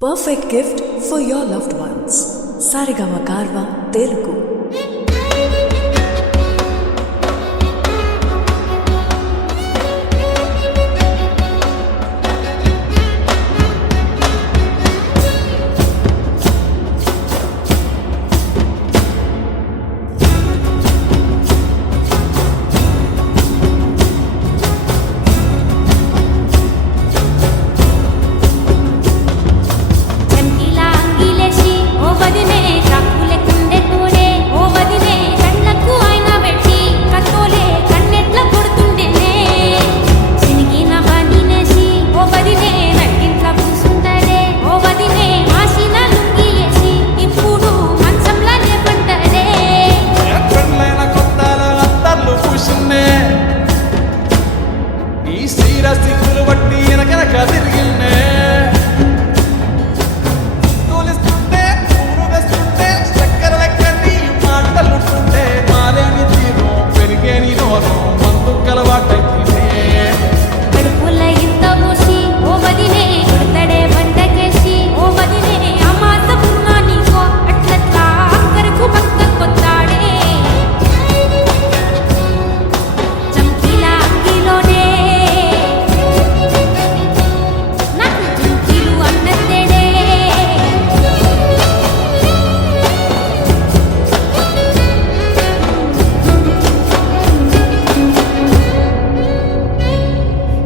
Perfect gift for your loved ones. Saregama Karva Telugu.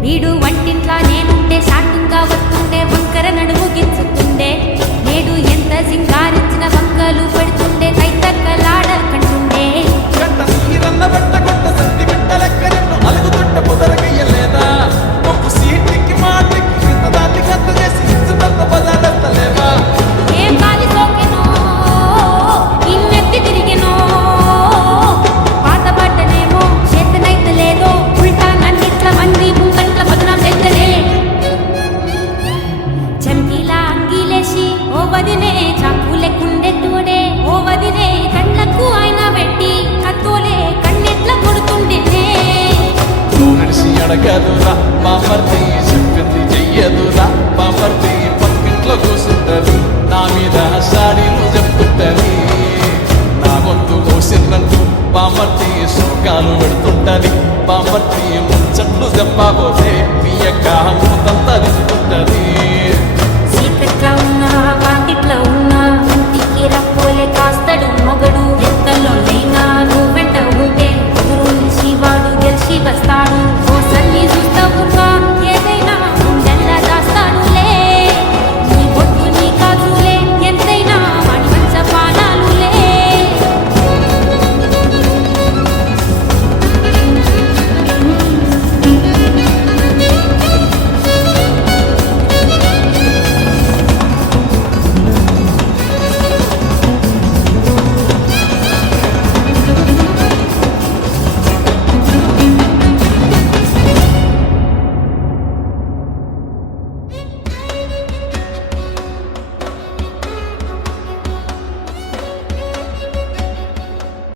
వీడు వంటింట్లా నేనుంటే సాటుంగా వస్తుండే వంకర నడుము గిచ్చుతుండే నేడు ఎంత సింగారించిన వంకలు పెడుతుండే తైతక్కలాడ కంటుండే ఏం గాలి సోకెనో ఇన్నెత్తి తిరిగెనో పాతబడ్డనేమో చేతనైతే లేదో ఉల్టా నన్నిట్ల మంది వదినే చాకులెక్కుండే తోడే ఓ వదినే కళ్ళకు ఆయన పెట్టి కత్తోలే కన్నెట్ల కొడుతుండే నడిసి అడగదురా పాపర్తి చెప్పింది చెయ్యదురా పాపర్తి పక్కింట్లో కూసుంటది నా మీద సాడీలు చెప్తుంటది నా గొంతు కోసిందంటూ పాపర్తి సుఖాలు పెడుతుంటది పాపర్తి ముచ్చట్లు చెప్పబోతే మీ యొక్క మూతంతది